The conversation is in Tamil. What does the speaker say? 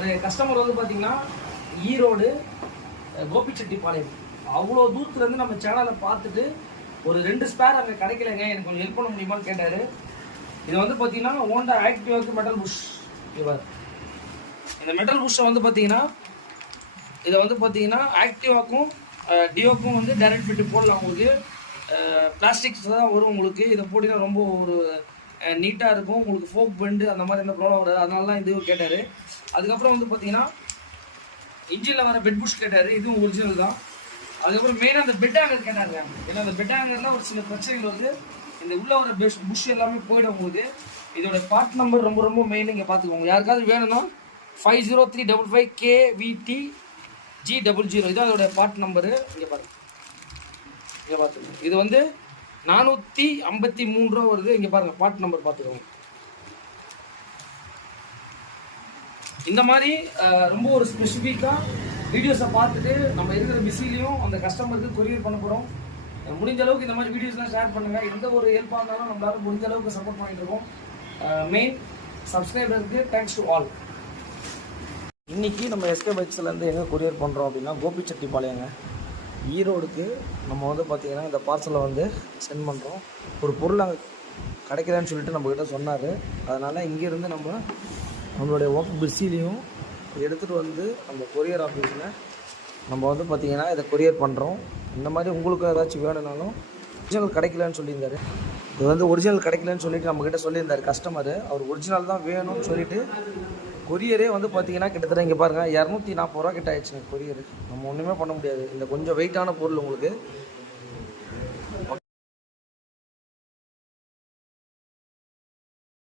ஒரு கஸ்டமர் வந்து பார்த்தீங்கன்னா ஈரோடு கோபிச்செட்டிப்பாளையம் அவ்வளோ தூரத்துலேருந்து நம்ம சேனலை பார்த்துட்டு ஒரு 2 ஸ்பேர் அங்கே கிடைக்கலங்க, எனக்கு கொஞ்சம் ஹெல்ப் பண்ண முடியுமான்னு கேட்டார். இது வந்து பார்த்தீங்கன்னா ஹோண்டா ஆக்டிவாக்கு மெட்டல் புஷ். இவர் இந்த மெட்டல் புஷ்ஷை வந்து பார்த்தீங்கன்னா இதை வந்து பார்த்தீங்கன்னா ஆக்டிவாக்கும் டியோக்கும் வந்து டைரக்ட் ஃபிட்டு போடலாம். உங்களுக்கு பிளாஸ்டிக்ஸ் தான் வரும். உங்களுக்கு இதை போட்டிங்கன்னா ரொம்ப ஒரு நீட்டாக இருக்கும். உங்களுக்கு ஃபோக் பெண்டு அந்த மாதிரி எந்த ப்ராப்ளம் வராது. அதனால தான் இது கேட்டார். அதுக்கப்புறம் வந்து பார்த்தீங்கன்னா இன்ஜினில் வர பெட் புஷ் கேட்டார். இதுவும் ஒரிஜினல் தான். அதுக்கப்புறம் மெயினாக அந்த பெட் ஹேங்கர் கேட்டாங்க. ஏன்னா அந்த பெட் ஹேங்கர்லாம் ஒரு சில பிரச்சனைகள் வந்து இந்த உள்ள வர புஷ் எல்லாமே போயிடும். உங்களுக்கு இதோட பார்ட் நம்பர் ரொம்ப ரொம்ப மெயின். இங்கே பார்த்துக்கோங்க. யாருக்காவது வேணும்னா 5035KVTG00 இதான் அதோட பார்ட் நம்பரு. இங்கே பாருங்க, இங்கே பார்த்துக்கோங்க. இது வந்து 453 ரூபா வருது. இங்கே பாருங்கள், பார்ட் நம்பர் பார்த்துக்கோங்க. இந்த மாதிரி ரொம்ப ஒரு ஸ்பெசிஃபிக்காக வீடியோஸை பார்த்துட்டு நம்ம இருக்கிற பிஸிலையும் அந்த கஸ்டமருக்கு கொரியர் பண்ண போகிறோம். முடிஞ்ச அளவுக்கு இந்த மாதிரி வீடியோஸ்லாம் ஷேர் பண்ணுங்கள். எந்த ஒரு ஹெல்ப்பாக இருந்தாலும் நம்மளால முடிஞ்ச அளவுக்கு சப்போர்ட் பண்ணிட்டு இருக்கோம். மெயின் சப்ஸ்கிரைபருக்கு தேங்க்ஸ் டு ஆல். இன்றைக்கி நம்ம எஸ்கே பைக்ஸ்லேருந்து எங்கே கொரியர் பண்ணுறோம் அப்படின்னா கோபிச்செட்டிப்பாளையங்க, ஈரோடுக்கு நம்ம வந்து பார்த்திங்கன்னா இந்த பார்சலை வந்து சென்ட் பண்ணுறோம். ஒரு பொருள் அங்கே கிடைக்கலன்னு சொல்லிட்டு நம்மக்கிட்ட சொன்னார். அதனால் இங்கேருந்து நம்மளுடைய ஒர்க் பிஸிலையும் எடுத்துகிட்டு வந்து நம்ம கொரியர் ஆஃபீஸில் நம்ம வந்து பார்த்திங்கன்னா இதை கொரியர் பண்ணுறோம். இந்த மாதிரி உங்களுக்கு ஏதாச்சும் வேணும்னாலும் ஒரிஜினல் கிடைக்கலன்னு சொல்லியிருந்தார். இது வந்து ஒரிஜினல் கிடைக்கலன்னு சொல்லிட்டு நம்மக்கிட்ட சொல்லியிருந்தார் கஸ்டமரு. அவர் ஒரிஜினல் தான் வேணும்னு சொல்லிவிட்டு கொரியரே வந்து பார்த்திங்கன்னா கிட்டத்தட்ட இங்கே பாருங்கள் 240 ரூபா கிட்ட ஆயிடுச்சுங்க கொரியர். நம்ம ஒன்றுமே பண்ண முடியாது. இந்த கொஞ்சம் வெயிட்டான பொருள் உங்களுக்கு